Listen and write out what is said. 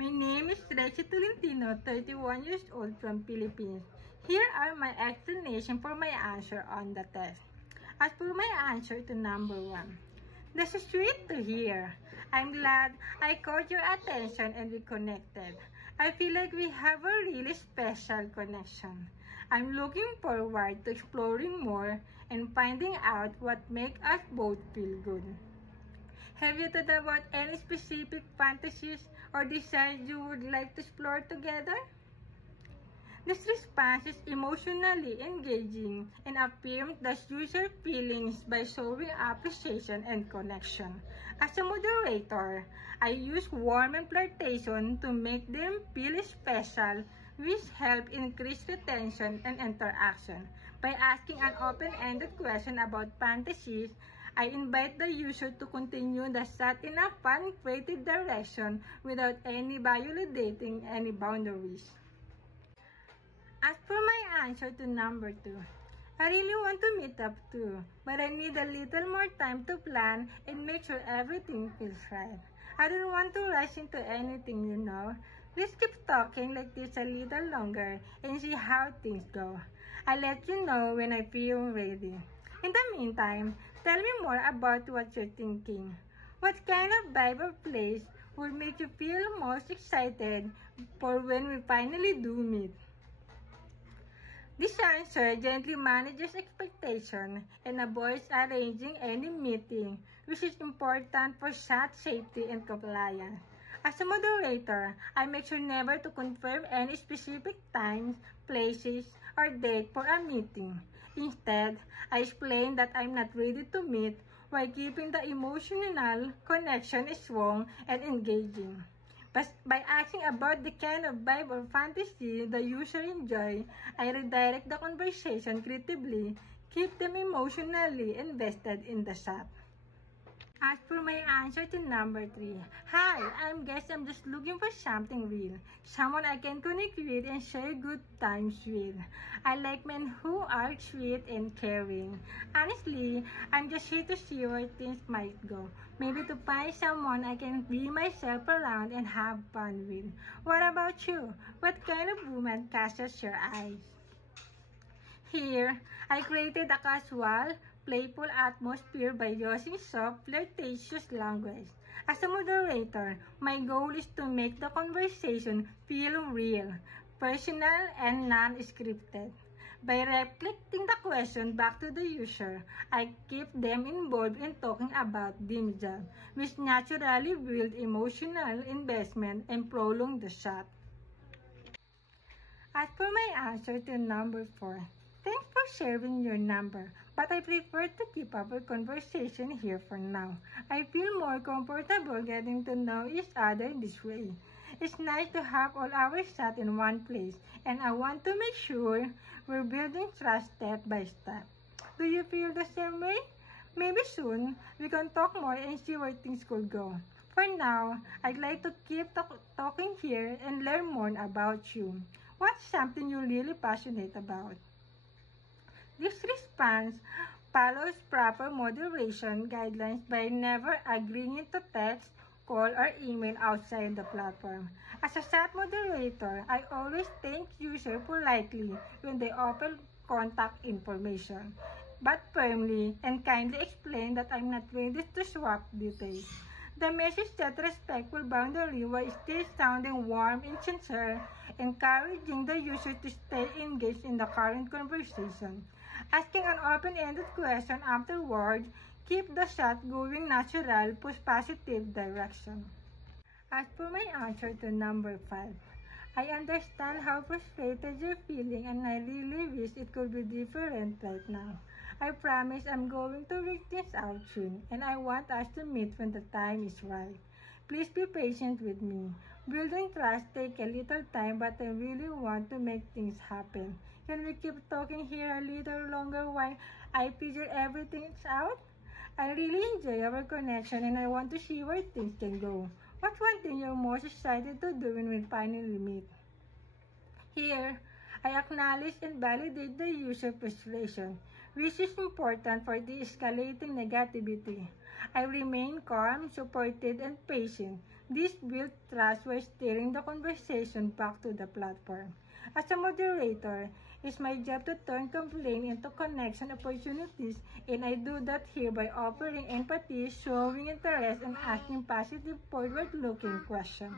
My name is Rexy Tolentino, 31 years old from Philippines. Here are my explanation for my answer on the test. As for my answer to number 1, this is sweet to hear. I'm glad I caught your attention and we connected. I feel like we have a really special connection. I'm looking forward to exploring more and finding out what makes us both feel good. Have you thought about any specific fantasies or desires you would like to explore together? This response is emotionally engaging and affirms the user feelings by showing appreciation and connection. As a moderator, I use warmth and flirtation to make them feel special, which help increase retention and interaction. By asking an open-ended question about fantasies, I invite the user to continue the chat in a fun, creative direction without any violating any boundaries. As for my answer to number 2, I really want to meet up too, but I need a little more time to plan and make sure everything feels right. I don't want to rush into anything, you know. Let's keep talking like this a little longer and see how things go. I'll let you know when I feel ready. In the meantime, tell me more about what you're thinking. What kind of vibe or place would make you feel most excited for when we finally do meet? This answer gently manages expectation and avoids arranging any meeting, which is important for chat safety and compliance. As a moderator, I make sure never to confirm any specific times, places, or date for a meeting. Instead, I explain that I'm not ready to meet while keeping the emotional connection strong and engaging. But by asking about the kind of vibe or fantasy the user enjoy, I redirect the conversation creatively, keep them emotionally invested in the chat. As for my answer to number 3, hi, I'm just looking for something real, someone I can connect with and share good times with. I like men who are sweet and caring. Honestly, I'm just here to see where things might go. Maybe to find someone I can be myself around and have fun with. What about you? What kind of woman catches your eyes? Here, I created a casual, playful atmosphere by using soft, flirtatious language. As a moderator, my goal is to make the conversation feel real, personal, and non-scripted. By reflecting the question back to the user, I keep them involved in talking about themselves, which naturally build emotional investment and prolong the chat. As for my answer to number 4, thanks for sharing your number, but I prefer to keep our conversation here for now. I feel more comfortable getting to know each other this way. It's nice to have all our chat in one place, and I want to make sure we're building trust step by step. Do you feel the same way? Maybe soon, we can talk more and see where things could go. For now, I'd like to keep talking here and learn more about you. What's something you're really passionate about? This response follows proper moderation guidelines by never agreeing to text, call, or email outside the platform. As a chat moderator, I always thank users politely when they offer contact information, but firmly and kindly explain that I'm not ready to swap details. The message set respectful boundary while still sounding warm and sincere, encouraging the user to stay engaged in the current conversation. Asking an open-ended question afterwards keep the chat going natural, push positive direction. As for my answer to number 5, I understand how frustrated you're feeling and I really wish it could be different right now. I promise I'm going to work things out soon and I want us to meet when the time is right. Please be patient with me. Building trust takes a little time, but I really want to make things happen. Can we keep talking here a little longer while I figure everything out? I really enjoy our connection and I want to see where things can go. What's one thing you're most excited to do when we finally meet? Here, I acknowledge and validate the user frustration, which is important for de-escalating negativity. I remain calm, supported, and patient, This built trust while steering the conversation back to the platform. As a moderator, it's my job to turn complaint into connection opportunities, and I do that here by offering empathy, showing interest, and asking positive, forward-looking questions.